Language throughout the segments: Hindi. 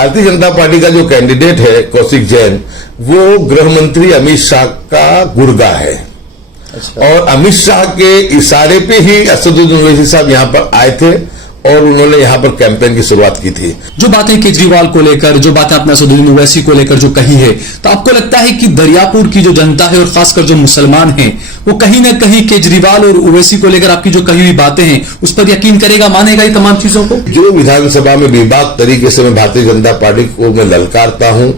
भारतीय जनता पार्टी का जो कैंडिडेट है कौशिक जैन, वो गृह मंत्री अमित शाह का गुर्गा है। अच्छा। और अमित शाह के इशारे पे ही असदुद्दीन ओवैसी साहब यहाँ पर आए थे और उन्होंने यहाँ पर कैंपेन की शुरुआत की थी। जो बातें केजरीवाल को लेकर, जो बातें अपना असदुद्दीन ओवैसी को लेकर जो कही है, तो आपको लगता है कि दरियापुर की जो जनता है और खासकर जो मुसलमान हैं, वो कहीं ना कहीं केजरीवाल और ओवैसी को लेकर आपकी जो कही हुई बातें हैं उस पर यकीन करेगा, मानेगा ये तमाम चीजों को? जो विधानसभा में बेबाक तरीके से मैं भारतीय जनता पार्टी को मैं ललकारता हूं,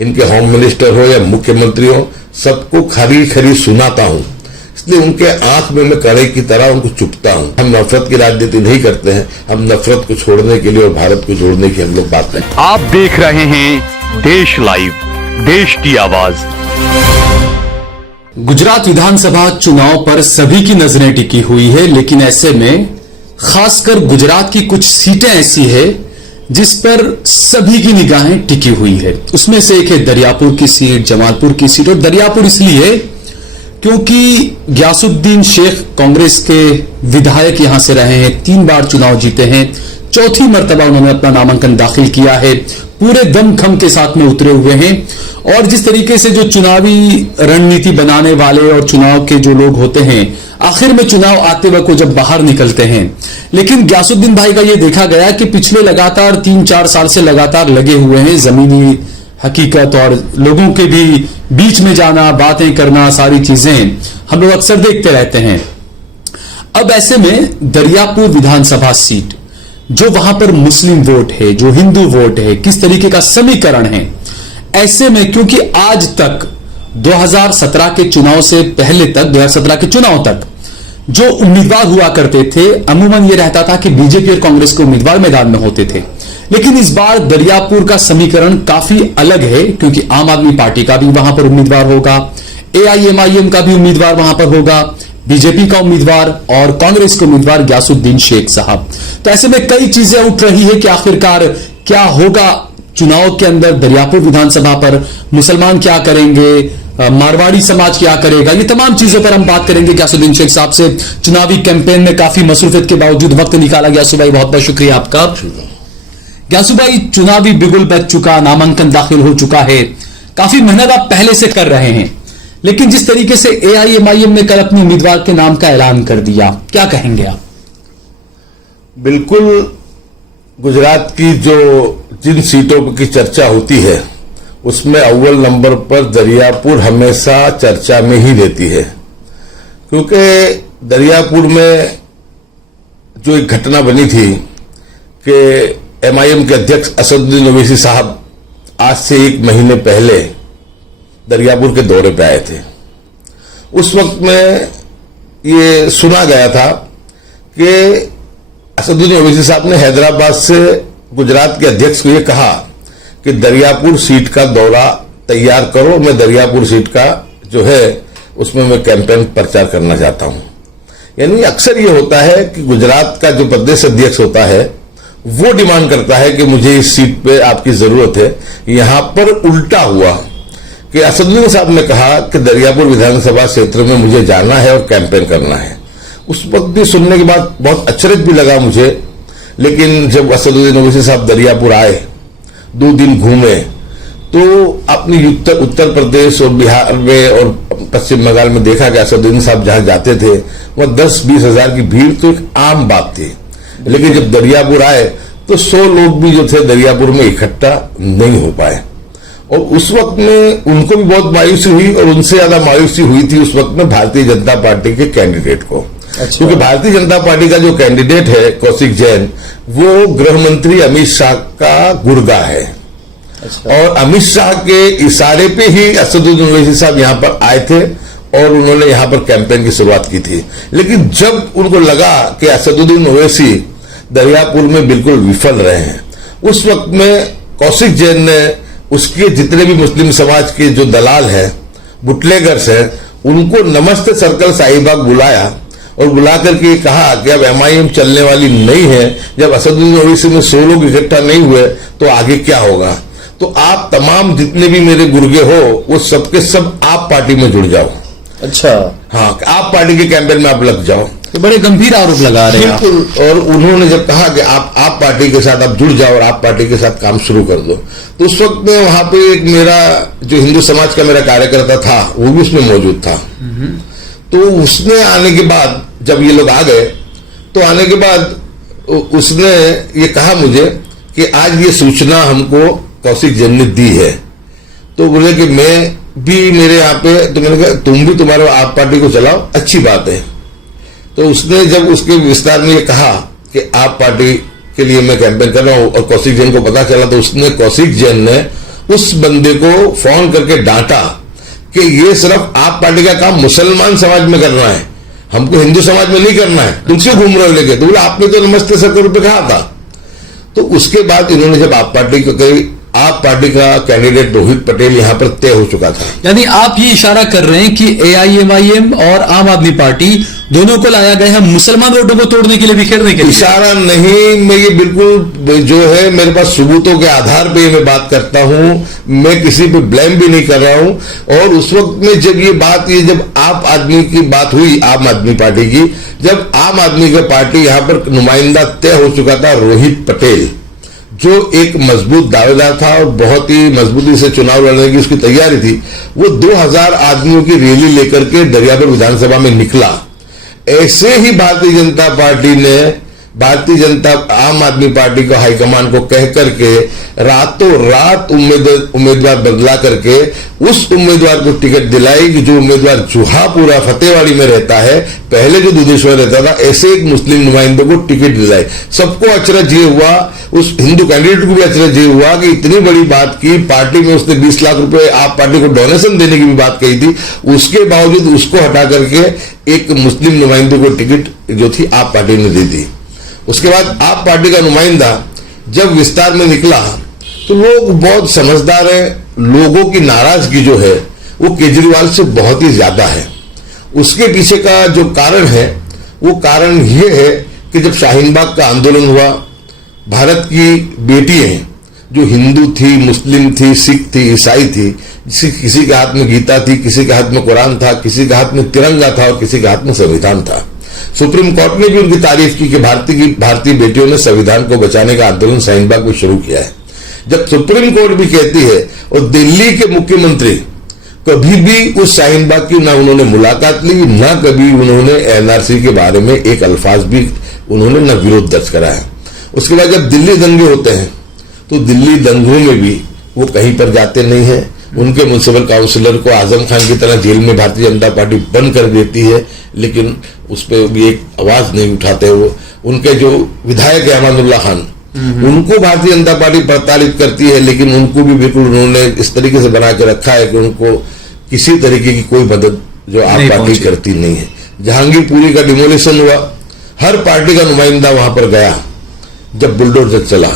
इनके होम मिनिस्टर हो या मुख्यमंत्री हो, सबको खरी खरी सुनाता हूं, इसलिए उनके आंख में मैं कड़े की तरह उनको चुपता हूं। हम नफरत की राजनीति नहीं करते हैं, हम नफरत को छोड़ने के लिए और भारत को जोड़ने की हम लोग बात करते हैं। आप देख रहे हैं देश लाइव, देश की आवाज। गुजरात विधानसभा चुनाव पर सभी की नजरें टिकी हुई है, लेकिन ऐसे में खासकर गुजरात की कुछ सीटें ऐसी है जिस पर सभी की निगाहें टिकी हुई है। उसमें से एक है दरियापुर की सीट, जमालपुर की सीट। और दरियापुर इसलिए क्योंकि ग्यासुद्दीन शेख कांग्रेस के विधायक यहां से रहे हैं, 3 बार चुनाव जीते हैं, 4थी मर्तबा उन्होंने अपना नामांकन दाखिल किया है, पूरे दमखम के साथ में उतरे हुए हैं। और जिस तरीके से जो चुनावी रणनीति बनाने वाले और चुनाव के जो लोग होते हैं, आखिर में चुनाव आते वक्त वो जब बाहर निकलते हैं, लेकिन ग्यासुद्दीन भाई का ये देखा गया कि पिछले लगातार 3-4 साल से लगातार लगे हुए हैं जमीनी हकीकत और लोगों के भी बीच में जाना, बातें करना, सारी चीजें हम लोग अक्सर देखते रहते हैं। अब ऐसे में दरियापुर विधानसभा सीट, जो वहां पर मुस्लिम वोट है, जो हिंदू वोट है, किस तरीके का समीकरण है, ऐसे में क्योंकि आज तक 2017 के चुनाव से पहले तक, 2017 के चुनाव तक जो उम्मीदवार हुआ करते थे, अमूमन यह रहता था कि बीजेपी और कांग्रेस के उम्मीदवार मैदान में होते थे। लेकिन इस बार दरियापुर का समीकरण काफी अलग है, क्योंकि आम आदमी पार्टी का भी वहां पर उम्मीदवार होगा, AIMIM का भी उम्मीदवार वहां पर होगा, बीजेपी का उम्मीदवार और कांग्रेस के उम्मीदवार ग्यासुद्दीन शेख साहब। तो ऐसे में कई चीजें उठ रही है कि आखिरकार क्या होगा चुनाव के अंदर दरियापुर विधानसभा पर, मुसलमान क्या करेंगे, मारवाड़ी समाज क्या करेगा, ये तमाम चीजों पर हम बात करेंगे ग्यासुद्दीन शेख साहब से। चुनावी कैंपेन में काफी मसरूफियत के बावजूद वक्त निकाला। ग्यासु भाई बहुत बहुत शुक्रिया आपका। ग्यासु भाई, चुनावी बिगुल बज चुका, नामांकन दाखिल हो चुका है, काफी मेहनत आप पहले से कर रहे हैं, लेकिन जिस तरीके से AIMIM ने कल अपने उम्मीदवार के नाम का ऐलान कर दिया, क्या कहेंगे आप? बिल्कुल, गुजरात की जिन सीटों की चर्चा होती है उसमें अव्वल नंबर पर दरियापुर हमेशा चर्चा में ही रहती है, क्योंकि दरियापुर में जो एक घटना बनी थी कि MIM के अध्यक्ष असदुद्दीन ओवैसी साहब आज से 1 महीने पहले दरियापुर के दौरे पे आए थे। उस वक्त में ये सुना गया था कि असदुद्दीन ओवैसी साहब ने हैदराबाद से गुजरात के अध्यक्ष को ये कहा कि दरियापुर सीट का दौरा तैयार करो, मैं दरियापुर सीट का जो है उसमें मैं कैंपेन प्रचार करना चाहता हूं। यानी अक्सर ये होता है कि गुजरात का जो प्रदेश अध्यक्ष होता है वो डिमांड करता है कि मुझे इस सीट पे आपकी जरूरत है। यहां पर उल्टा हुआ कि असदुद्दीन साहब ने कहा कि दरियापुर विधानसभा क्षेत्र में मुझे जाना है और कैंपेन करना है। उस वक्त भी सुनने के बाद बहुत अचरज भी लगा मुझे, लेकिन जब असदुद्दीन ओवैसी साहब दरियापुर आए, 2 दिन घूमे, तो अपनी उत्तर प्रदेश और बिहार में और पश्चिम बंगाल में देखा कि असदुद्दीन साहब जहां जाते थे वह 10-20 हजार की भीड़ तो एक आम बात थी, लेकिन जब दरियापुर आए तो 100 लोग भी जो थे दरियापुर में इकट्ठा नहीं हो पाए। और उस वक्त में उनको भी बहुत मायूसी हुई, और उनसे ज्यादा मायूसी हुई थी उस वक्त में भारतीय जनता पार्टी के कैंडिडेट को। अच्छा। क्योंकि भारतीय जनता पार्टी का जो कैंडिडेट है कौशिक जैन, वो गृह मंत्री अमित शाह का गुर्गा है। अच्छा। और अमित शाह के इशारे पे ही असदुद्दीन ओवैसी साहब यहाँ पर आए थे और उन्होंने यहाँ पर कैंपेन की शुरुआत की थी। लेकिन जब उनको लगा कि असदुद्दीन ओवैसी दरियापुर में बिल्कुल विफल रहे हैं, उस वक्त में कौशिक जैन ने उसके जितने भी मुस्लिम समाज के जो दलाल हैं, बुटलेगर्स हैं, उनको नमस्ते सर्कल साहिबाग बुलाया और बुला करके कहा कि अब MIM चलने वाली नहीं है। जब असदुद्दीन ओवैसी में 100 लोग इकट्ठा नहीं हुए तो आगे क्या होगा, तो आप तमाम जितने भी मेरे गुर्गे हो वो सबके सब आप पार्टी में जुड़ जाओ। अच्छा। हाँ, आप पार्टी के कैंपेन में आप लग जाओ। तो बड़े गंभीर आरोप लगा रहे हैं आप। बिल्कुल। और उन्होंने जब कहा कि आप पार्टी के साथ आप जुड़ जाओ और आप पार्टी के साथ काम शुरू कर दो, तो उस वक्त में वहां पे एक मेरा जो हिंदू समाज का मेरा कार्यकर्ता था वो भी उसमें मौजूद था। तो उसने आने के बाद जब ये लोग आ गए, तो आने के बाद उसने ये कहा मुझे कि आज ये सूचना हमको कौशिक जैन ने दी है। तो बोले कि मैं भी मेरे यहाँ पे, तो मैंने कहा तुम भी तुम्हारे आप पार्टी को चलाओ, अच्छी बात है। तो उसने जब उसके विस्तार में ये कहा कि आप पार्टी के लिए मैं कैंपेन कर रहा हूं और कौशिक जैन को पता चला, तो उसने कौशिक जैन ने उस बंदे को फोन करके डांटा कि ये सिर्फ आप पार्टी का काम मुसलमान समाज में करना है, हमको हिंदू समाज में नहीं करना है, तुम क्यों घूम रहे हो लेके। तो बोला आपने तो नमस्ते सर पे कहा था। तो उसके बाद इन्होंने जब आप पार्टी को कही, आप पार्टी का कैंडिडेट रोहित पटेल यहां पर तय हो चुका था। यानी आप ये इशारा कर रहे हैं कि AIMIM और आम आदमी पार्टी दोनों को लाया गया है मुसलमान वोटों को तोड़ने के लिए, बिखेरने के लिए। इशारा नहीं, मैं ये बिल्कुल जो है मेरे पास सबूतों के आधार पे मैं बात करता हूं, मैं किसी पे ब्लेम भी नहीं कर रहा हूं। और उस वक्त में जब जब आप आदमी की बात हुई, आम आदमी पार्टी की, जब आम आदमी का पार्टी यहां पर नुमाइंदा तय हो चुका था रोहित पटेल, जो एक मजबूत दावेदार था और बहुत ही मजबूती से चुनाव लड़ने की उसकी तैयारी थी, वो 2000 आदमियों की रैली लेकर के दरियापुर विधानसभा में निकला। ऐसे ही भारतीय जनता पार्टी ने आम आदमी पार्टी को हाईकमान को कह करके रातों रात उम्मीदवार बदला करके उस उम्मीदवार को टिकट दिलाई कि जो उम्मीदवार जुहापुरा फतेहवाड़ी में रहता है, पहले जो दुधेश्वर रहता था, ऐसे एक मुस्लिम नुमाइंदे को टिकट दिलाई। सबको अचरज ये हुआ, उस हिंदू कैंडिडेट को भी अचरज ये हुआ कि इतनी बड़ी बात की, पार्टी में उसने 20 लाख रुपए आप पार्टी को डोनेशन देने की भी बात कही थी, उसके बावजूद उसको हटा करके एक मुस्लिम नुमाइंदे को टिकट जो थी आप पार्टी ने दी थी। उसके बाद आप पार्टी का नुमाइंदा जब विस्तार में निकला, तो लोग बहुत समझदार हैं, लोगों की नाराजगी जो है वो केजरीवाल से बहुत ही ज्यादा है। उसके पीछे का जो कारण है, वो कारण ये है कि जब शाहीन बाग का आंदोलन हुआ, भारत की बेटियां जो हिंदू थी, मुस्लिम थी, सिख थी, ईसाई थी, किसी के हाथ में गीता थी, किसी के हाथ में कुरान था, किसी के हाथ में तिरंगा था और किसी के हाथ में संविधान था। सुप्रीम कोर्ट ने भी उनकी तारीफ की कि भारतीय बेटियों ने संविधान को बचाने का आंदोलन शाहीन बाग में शुरू किया है। जब सुप्रीम कोर्ट भी कहती है, और दिल्ली के मुख्यमंत्री कभी भी उस शाहीन बाग की ना उन्होंने मुलाकात ली, ना कभी उन्होंने NRC के बारे में एक अल्फाज भी उन्होंने न विरोध दर्ज कराया। उसके बाद जब दिल्ली दंगे होते हैं, तो दिल्ली दंगों में भी वो कहीं पर जाते नहीं है। उनके म्युनिसिपल काउंसिलर को आजम खान की तरह जेल में भारतीय जनता पार्टी बंद कर देती है, लेकिन उस पर भी एक आवाज नहीं उठाते। वो उनके जो विधायक है अमानुल्लाह खान, उनको भारतीय जनता पार्टी प्रताड़ित करती है, लेकिन उनको भी बिल्कुल उन्होंने इस तरीके से बना के रखा है कि उनको किसी तरीके की कोई मदद जो आप पार्टी करती नहीं है। जहांगीरपुरी का डिमोलिशन हुआ, हर पार्टी का नुमाइंदा वहां पर गया जब बुलडोजर चला,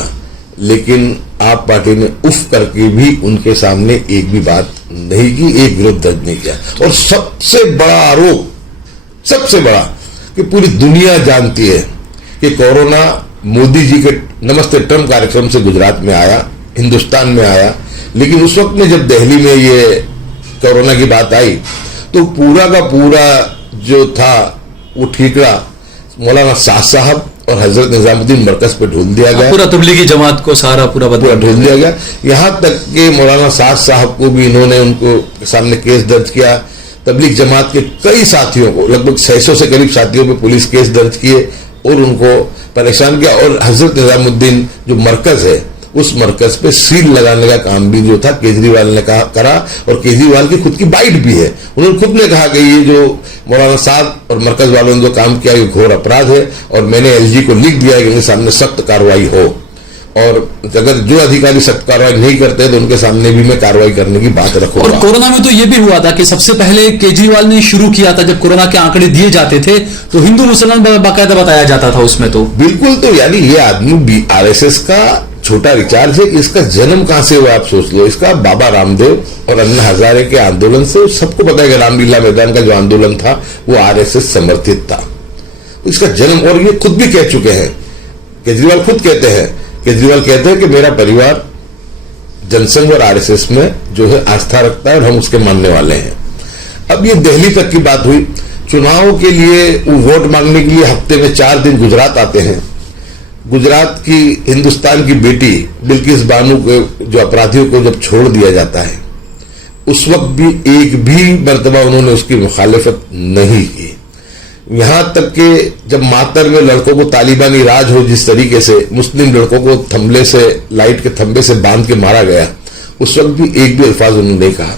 लेकिन आप पार्टी ने उफ करके भी उनके सामने एक भी बात नहीं की, एक विरोध दर्ज नहीं किया। और सबसे बड़ा आरोप, सबसे बड़ा, कि पूरी दुनिया जानती है कि कोरोना मोदी जी के नमस्ते ट्रम्प कार्यक्रम से गुजरात में आया, हिंदुस्तान में आया, लेकिन उस वक्त में जब दिल्ली में ये कोरोना की बात आई, तो पूरा का पूरा जो था वो ठीकरा मौलाना शाह साहब और हजरत निजामुद्दीन मरकज पे ढूंढ दिया गया। पूरा तबलीगी जमात को सारा पूरा ढूंढ दिया गया। यहां तक कि मौलाना शाह साहब को भी इन्होंने उनको सामने केस दर्ज किया। तबलीग जमात के कई साथियों को, लगभग 600 से करीब साथियों पे पुलिस केस दर्ज किए और उनको परेशान किया। और हजरत निजामुद्दीन जो मरकज है, उस मरकज पे सील लगाने का काम भी जो था केजरीवाल ने करा, और केजरीवाल की खुद की बाइट भी है। उन्होंने खुद ने कहा कि ये जो मौलाना साहब और मरकज वालों ने जो काम किया ये घोर अपराध है, और मैंने LG को लिख दिया है कि उनके सामने सख्त कार्रवाई हो, और अगर जो अधिकारी सख्त कार्रवाई नहीं करते तो उनके सामने भी मैं कार्रवाई करने की बात रखूंगा। और कोरोना में तो ये भी हुआ था कि सबसे पहले केजरीवाल ने शुरू किया था, जब कोरोना के आंकड़े दिए जाते थे तो हिंदू मुसलमान बाकायदा बताया जाता था उसमें। तो बिल्कुल, तो यानी ये आदमी RSS का छोटा रिचार्ज है। इसका जन्म कहां से हुआ आप सोच लो। इसका बाबा रामदेव और अन्ना हजारे के आंदोलन से सबको पता है कि रामलीला मैदान का जो आंदोलन था वो RSS समर्थित था। इसका जन्म, और ये खुद भी कह चुके हैं, केजरीवाल खुद कहते हैं कि मेरा परिवार जनसंघ और RSS में जो है आस्था रखता है और हम उसके मानने वाले हैं। अब ये दिल्ली तक की बात हुई, चुनाव के लिए वो वोट मांगने के लिए हफ्ते में 4 दिन गुजरात आते हैं। गुजरात की हिंदुस्तान की बेटी बिल्किस बानो को, जो अपराधियों को जब छोड़ दिया जाता है, उस वक्त भी एक भी मर्तबा उन्होंने उसकी मुखालिफत नहीं की। यहां तक कि जब मातर में लड़कों को तालिबानी राज हो, जिस तरीके से मुस्लिम लड़कों को थंबले से, लाइट के थंबे से बांध के मारा गया, उस वक्त भी एक भी अल्फाज उन्होंने नहीं कहा।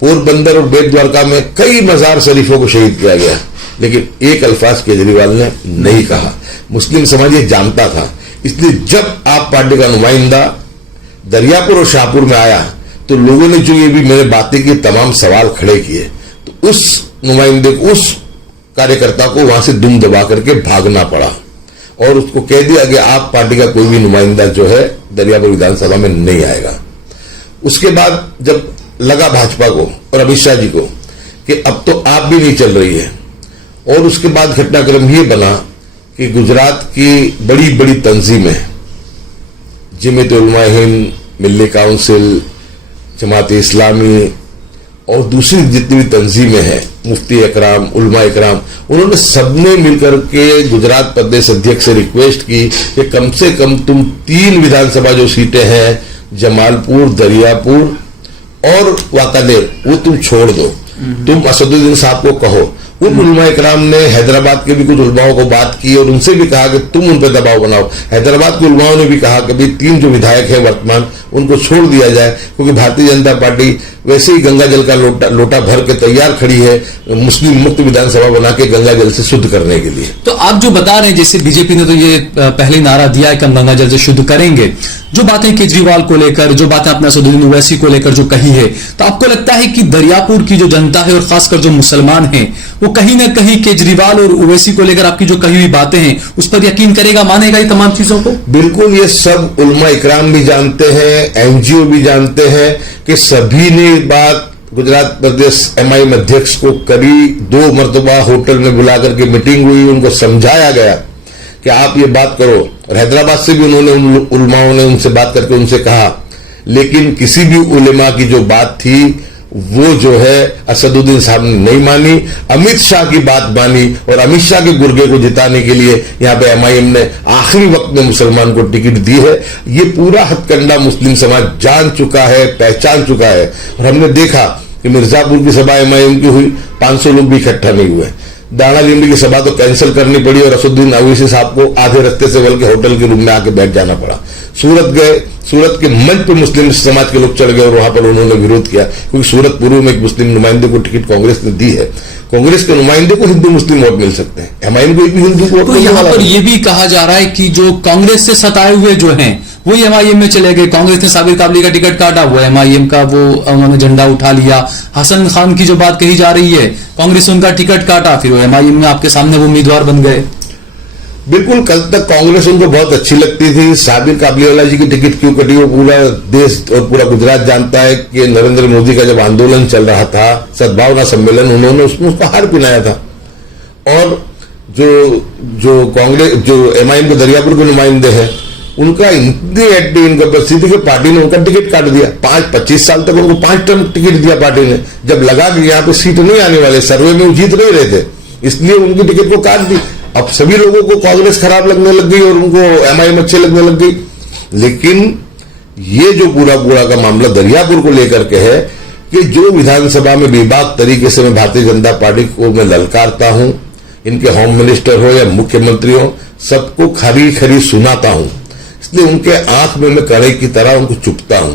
पोरबंदर और बेट द्वारका में कई मजार शरीफों को शहीद किया गया, लेकिन एक अल्फाज केजरीवाल ने नहीं कहा। मुस्लिम समाज ये जानता था, इसलिए जब आप पार्टी का नुमाइंदा दरियापुर और शाहपुर में आया तो लोगों ने जो ये भी मेरे बातें की, तमाम सवाल खड़े किए, तो उस नुमाइंदे को, उस कार्यकर्ता को वहां से दुम दबा करके भागना पड़ा और उसको कह दिया कि आप पार्टी का कोई भी नुमाइंदा जो है दरियापुर विधानसभा में नहीं आएगा। उसके बाद जब लगा भाजपा को और अमित शाह जी को कि अब तो आप भी नहीं चल रही है, और उसके बाद घटनाक्रम ये बना कि गुजरात की बड़ी बड़ी तंजीमें, जमीयत उलमा हिंद, मिल्ली काउंसिल, जमात इस्लामी और दूसरी जितनी भी तंजीमें हैं, मुफ्ती इकराम, उलमा इकराम, उन्होंने सबने मिलकर के गुजरात प्रदेश अध्यक्ष से रिक्वेस्ट की कि कम से कम तुम 3 विधानसभा जो सीटें हैं, जमालपुर, दरियापुर और वाकानेर, वो तुम छोड़ दो। तुम असदुद्दीन साहब को कहो। उन उलमा इकराम ने हैदराबाद के भी कुछ उलमाओं को बात की और उनसे भी कहा कि तुम उन पर दबाव बनाओ। हैदराबाद के उलमाओं ने भी कहा कि भाई 3 जो विधायक हैं वर्तमान, उनको छोड़ दिया जाए, क्योंकि भारतीय जनता पार्टी वैसे ही गंगा जल का लोटा भर के तैयार खड़ी है मुस्लिम मुक्त विधानसभा बना के गंगा जल से शुद्ध करने के लिए। तो आप जो बता रहे हैं, जैसे बीजेपी ने तो ये पहले नारा दिया है कि हम गंगा जल से शुद्ध करेंगे, जो बातें केजरीवाल को लेकर, जो बातें आपने असदुद्दीन ओवैसी को लेकर जो कही है, तो आपको लगता है कि दरियापुर की जो जनता है और खासकर जो मुसलमान हैं, वो कहीं ना कहीं केजरीवाल और ओवैसी को लेकर आपकी जो कही हुई बातें हैं उस पर यकीन करेगा, मानेगा ये तमाम चीजों को? बिल्कुल, ये सब उलमा इकराम भी जानते हैं, एनजीओ भी जानते हैं कि सभी ने बात गुजरात प्रदेश एमआईएम अध्यक्ष को करी। 2 मरतबा होटल में बुला करके मीटिंग हुई, उनको समझाया गया कि आप ये बात करो, और हैदराबाद से भी उन्होंने, उलमाओं ने उनसे बात करके उनसे कहा, लेकिन किसी भी उलेमा की जो बात थी वो जो है असदुद्दीन साहब ने नहीं मानी। अमित शाह की बात मानी और अमित शाह के गुर्गे को जिताने के लिए यहां पे एमआईएम ने आखिरी वक्त में मुसलमान को टिकट दी है। ये पूरा हथकंडा मुस्लिम समाज जान चुका है, पहचान चुका है, और हमने देखा कि मिर्जापुर की सभा एमआईएम की हुई, 500 लोग भी इकट्ठा नहीं हुए। दाना लिंडी की सभा तो कैंसिल करनी पड़ी और असदुद्दीन ओवैसी साहब को आधे रास्ते से बल्कि होटल के रूम में आके बैठ जाना पड़ा। सूरत गए, सूरत के मंच पे मुस्लिम समाज के लोग चढ़ गए और वहां पर उन्होंने विरोध किया, क्योंकि सूरत पूर्व में एक मुस्लिम नुमाइंदे को टिकट कांग्रेस ने दी है। कांग्रेस के नुमाइंदे को हिंदू मुस्लिम वोट मिल सकते हैं, एमआईएम को एक भी हिंदू वोट तो यहाँ पर यह भी कहा जा रहा है कि जो कांग्रेस से सताए हुए जो हैं वो एमआईएम में चले गए। कांग्रेस ने साबिर काबली का टिकट काटा हुआ, एमआईएम का वो उन्होंने झंडा उठा लिया। हसन खान की जो बात कही जा रही है, कांग्रेस उनका टिकट काटा, फिर वो एमआईएम में आपके सामने वो उम्मीदवार बन गए। बिल्कुल, कल तक कांग्रेस उनको बहुत अच्छी लगती थी। साबिर काबलीवाला जी की टिकट क्यों कटी, वो पूरा देश और पूरा गुजरात जानता है कि नरेंद्र मोदी का जब आंदोलन चल रहा था, सद्भावना सम्मेलन, उन्होंने उसमें उसका हार पिलाया था। और जो कांग्रेस, जो एमआईएम के दरियापुर के नुमाइंदे हैं, उनका इतनी एंटी इनकैपेसिटी कि पार्टी ने उनका टिकट काट दिया। 25 साल तक उनको 5 टर्म टिकट दिया पार्टी ने। जब लगा कि यहाँ पे सीट नहीं आने वाले, सर्वे में वो जीत नहीं रहे थे, इसलिए उनकी टिकट को काट दी। अब सभी लोगों को कांग्रेस खराब लगने लग गई और उनको एमआईएम अच्छे लगने लग गई। लेकिन ये जो पूरा का मामला दरियापुर को लेकर के है कि जो विधानसभा में बेबाक तरीके से मैं भारतीय जनता पार्टी को मैं ललकारता हूं, इनके होम मिनिस्टर हो या मुख्यमंत्री हो, सबको खरी सुनाता हूं, इसलिए उनके आंख में मैं कड़े की तरह उनको चुपता हूं।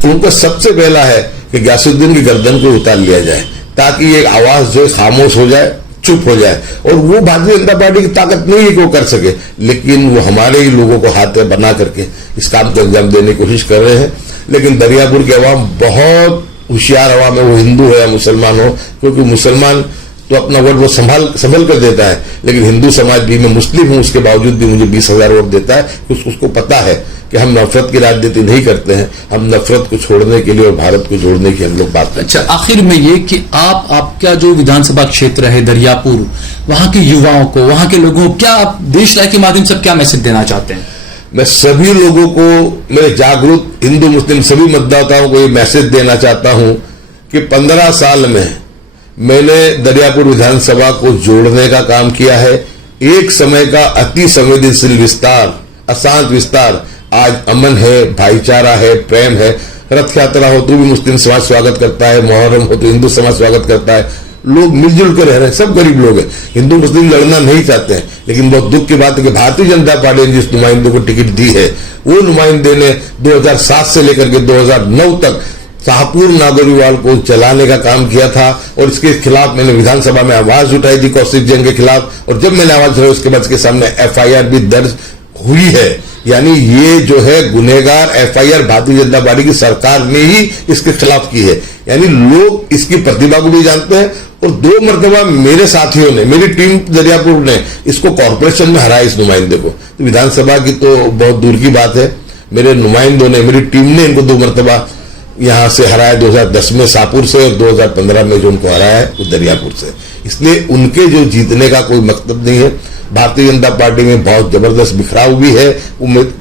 तो उनका सबसे पहला है कि गयासुद्दीन की गर्दन को उतार लिया जाए, ताकि ये आवाज जो खामोश हो जाए, चुप हो जाए। और वो भारतीय जनता पार्टी की ताकत नहीं है कि वो कर सके, लेकिन वो हमारे ही लोगों को हाथ बना करके इस काम को अंजाम देने की कोशिश कर रहे हैं। लेकिन दरियापुर की अवाम बहुत होशियार अवाम है, वो हिंदू हो या मुसलमान हो, क्योंकि मुसलमान तो अपना वोट वो संभल कर देता है, लेकिन हिंदू समाज भी, मैं मुस्लिम हूं उसके बावजूद भी मुझे 20,000 वोट देता है। उसको पता है कि हम नफरत की राजनीति नहीं करते हैं, हम नफरत को छोड़ने के लिए और भारत को जोड़ने की हम लोग बात करते हैं। अच्छा, आखिर में ये कि आपका जो विधानसभा क्षेत्र है दरियापुर, वहां के युवाओं को, वहां के लोगों को क्या आप देश लाइव के माध्यम से क्या मैसेज देना चाहते हैं? मैं सभी लोगों को, मेरे जागरूक हिंदू मुस्लिम सभी मतदाताओं को ये मैसेज देना चाहता हूं कि 15 साल में मैंने दरियापुर विधानसभा को जोड़ने का काम किया है। एक समय का अति संवेदनशील विस्तार, अशांत विस्तार आज अमन है, भाईचारा है, प्रेम है। रथ यात्रा हो तो भी मुस्लिम समाज स्वागत करता है, मुहर्रम हो तो हिंदू समाज स्वागत करता है। लोग मिलजुल कर रह रहे हैं, सब गरीब लोग हैं। हिंदू मुस्लिम लड़ना नहीं चाहते हैं, लेकिन बहुत दुख की बात है कि भारतीय जनता पार्टी ने जिस नुमाइंदे को टिकट दी है, वो नुमाइंदे ने 2007 से लेकर के 2009 तक शाहपुर नागोरीवाल को चलाने का काम किया था। और इसके खिलाफ मैंने विधानसभा में आवाज उठाई थी कौशिक जैन के खिलाफ, और जब मैंने आवाज उठाई उसके बाद इसके सामने FIR भी दर्ज हुई है। यानी ये जो है गुनहगार FIR भारतीय जनता पार्टी की सरकार ने ही इसके खिलाफ की है। यानी लोग इसकी प्रतिभा को भी जानते हैं, और 2 मरतबा मेरे साथियों ने, मेरी टीम दरियापुर ने इसको कॉर्पोरेशन में हराया, इस नुमाइंदे को। तो विधानसभा की तो बहुत दूर की बात है, मेरे नुमाइंदों ने, मेरी टीम ने इनको 2 मरतबा यहां से हराया, 2010 में शाहपुर से और 2015 में जो उनको हराया है वो दरियापुर से। इसलिए उनके जो जीतने का कोई मकसद नहीं है। भारतीय जनता पार्टी में बहुत जबरदस्त बिखराव भी है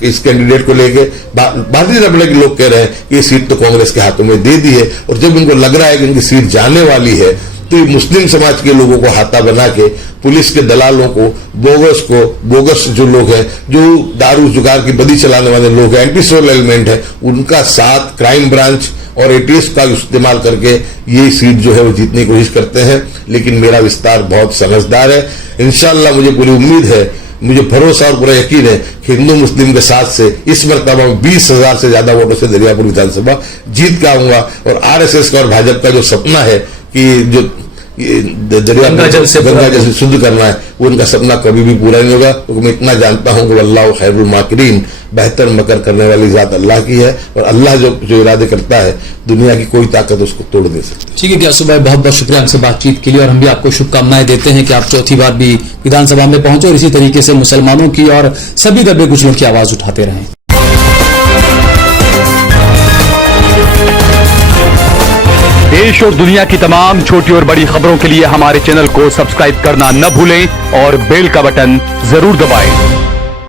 इस कैंडिडेट को लेके। भारतीय जनता पार्टी के लोग कह रहे हैं कि ये सीट तो कांग्रेस के हाथों में दे दी है, और जब इनको लग रहा है कि इनकी सीट जाने वाली है तो ये मुस्लिम समाज के लोगों को हाथा बना के, पुलिस के दलालों को, बोगस जो लोग हैं, जो दारू जुगार की बदी चलाने वाले लोग हैं, एंटी सोशल एलिमेंट है, उनका साथ क्राइम ब्रांच और ATS का इस्तेमाल करके ये सीट जो है वो जीतने की कोशिश करते हैं। लेकिन मेरा विस्तार बहुत समझदार है। इंशाल्लाह मुझे पूरी उम्मीद है, मुझे भरोसा और पूरा यकीन है कि हिंदू मुस्लिम के साथ से इस मरतबा 20,000 से ज्यादा वोटों से दरियापुर विधानसभा जीत के आऊंगा। और RSS का और भाजपा का जो सपना है कि जो गंगा जल से शुद्ध करना है, वो उनका सपना कभी भी पूरा नहीं होगा। क्योंकि मैं इतना जानता हूं कि अल्लाह खैरुल माकिरीन, बेहतर मकर करने वाली जात अल्लाह की है, और अल्लाह जो इरादे करता है दुनिया की कोई ताकत उसको तोड़ दे सकती है। ठीक है ग्यासु भाई, बहुत बहुत शुक्रिया हमसे बातचीत के लिए, और हम भी आपको शुभकामनाएं देते हैं कि आप चौथी बार भी विधानसभा में पहुंचे और इसी तरीके से मुसलमानों की और सभी दबे कुचलों की आवाज उठाते रहें। देश और दुनिया की तमाम छोटी और बड़ी खबरों के लिए हमारे चैनल को सब्सक्राइब करना न भूलें और बेल का बटन जरूर दबाएं।